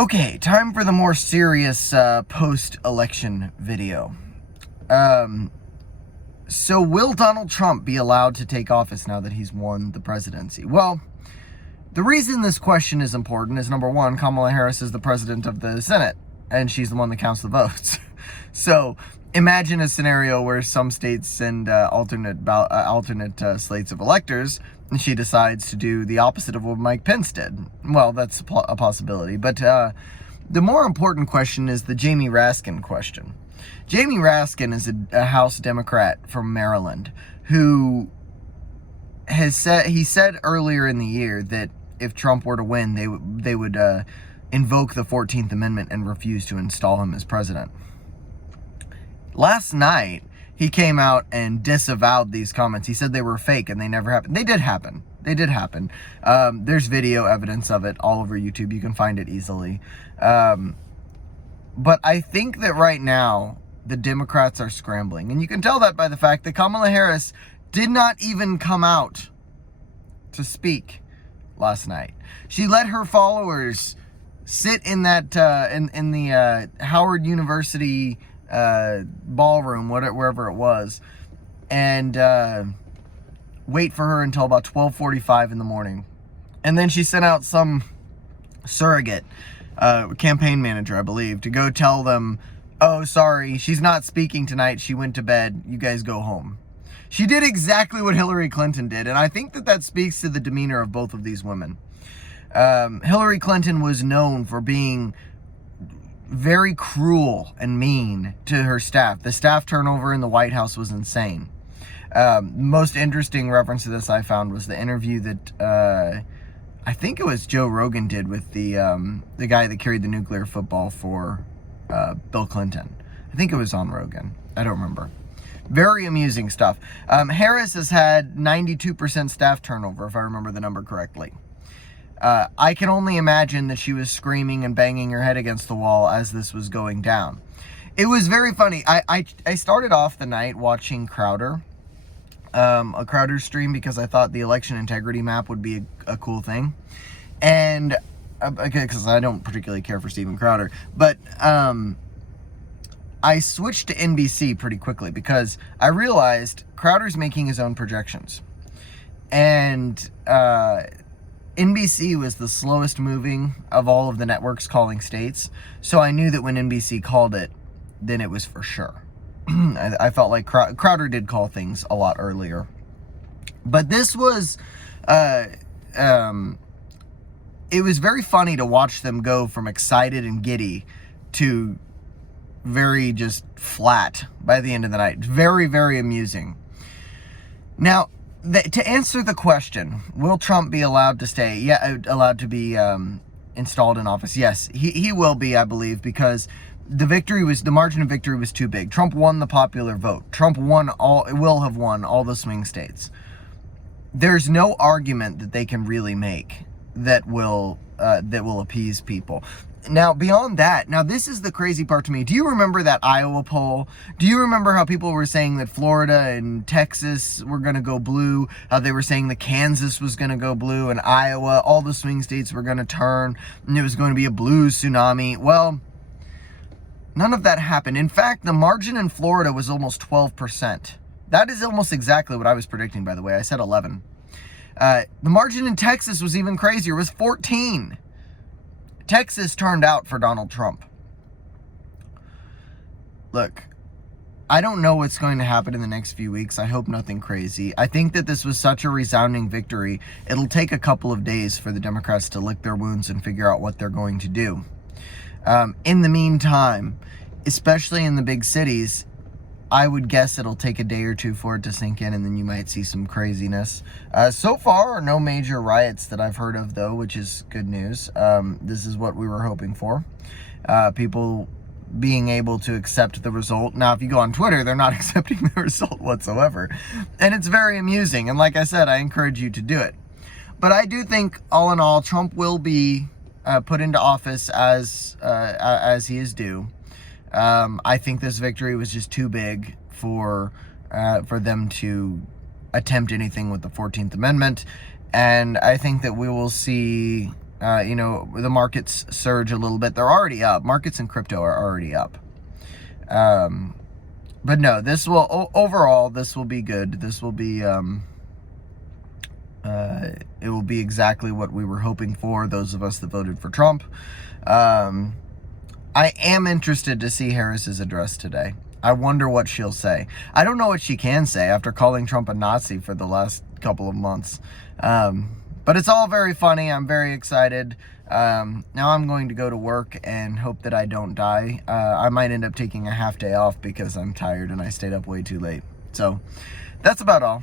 Okay, time for the more serious post-election video. So will Donald Trump be allowed to take office now that he's won the presidency? Well, the reason this question is important is, number one, Kamala Harris is the president of the Senate, and she's the one that counts the votes. So imagine a scenario where some states send alternate slates of electors, and she decides to do the opposite of what Mike Pence did. Well, that's a possibility. But the more important question is the Jamie Raskin question. Jamie Raskin is a House Democrat from Maryland who said earlier in the year that if Trump were to win, they would invoke the 14th Amendment and refuse to install him as president. Last night, he came out and disavowed these comments. He said they were fake and they never happened. They did happen. They did happen. There's video evidence of it all over YouTube. You can find it easily. But I think that right now, the Democrats are scrambling. And you can tell that by the fact that Kamala Harris did not even come out to speak last night. She let her followers sit in that in the Howard University ballroom, wherever it was, and wait for her until about 12:45 in the morning. And then she sent out some surrogate campaign manager, I believe, to go tell them, oh, sorry, she's not speaking tonight. She went to bed. You guys go home. She did exactly what Hillary Clinton did, and I think that speaks to the demeanor of both of these women. Hillary Clinton was known for being very cruel and mean to her staff. The staff turnover in the White House was insane. Most interesting reference to this I found was the interview that I think it was Joe Rogan did with the guy that carried the nuclear football for Bill Clinton. I think it was on Rogan. I don't remember. Very amusing stuff. Harris has had 92% staff turnover, if I remember the number correctly. I can only imagine that she was screaming and banging her head against the wall as this was going down. It was very funny. I started off the night watching Crowder, a Crowder stream, because I thought the election integrity map would be a cool thing. And, because I don't particularly care for Steven Crowder. But, I switched to NBC pretty quickly because I realized Crowder's making his own projections. And, NBC was the slowest moving of all of the networks calling states, so I knew that when NBC called it, then it was for sure. I felt like Crowder did call things a lot earlier. But this was, it was very funny to watch them go from excited and giddy to very just flat by the end of the night. Very, very amusing. Now, to answer the question, will Trump be allowed to stay? Yeah, allowed to be installed in office? Yes, he will be, I believe, because the margin of victory was too big. Trump won the popular vote. Trump will have won all the swing states. There's no argument that they can really make that will appease people. Now, beyond that, now this is the crazy part to me. Do you remember that Iowa poll? Do you remember how people were saying that Florida and Texas were going to go blue? How they were saying that Kansas was going to go blue, and Iowa, all the swing states were going to turn, and it was going to be a blue tsunami? Well, none of that happened. In fact, the margin in Florida was almost 12%. That is almost exactly what I was predicting, by the way. I said 11. The margin in Texas was even crazier. It was 14. Texas turned out for Donald Trump. Look, I don't know what's going to happen in the next few weeks. I hope nothing crazy. I think that this was such a resounding victory. It'll take a couple of days for the Democrats to lick their wounds and figure out what they're going to do. In the meantime, especially in the big cities, I would guess it'll take a day or two for it to sink in, and then you might see some craziness. So far, no major riots that I've heard of, though, which is good news. This is what we were hoping for. People being able to accept the result. Now, if you go on Twitter, they're not accepting the result whatsoever. And it's very amusing. And like I said, I encourage you to do it. But I do think, all in all, Trump will be put into office as he is due. I think this victory was just too big for them to attempt anything with the 14th Amendment. And I think that we will see the markets surge a little bit. They're already up. Markets in crypto are already up. But no, this will, overall, this will be good. This will be, it will be exactly what we were hoping for, those of us that voted for Trump. I am interested to see Harris's address today. I wonder what she'll say. I don't know what she can say after calling Trump a Nazi for the last couple of months. But it's all very funny. I'm very excited. Now I'm going to go to work and hope that I don't die. I might end up taking a half day off because I'm tired and I stayed up way too late. So that's about all.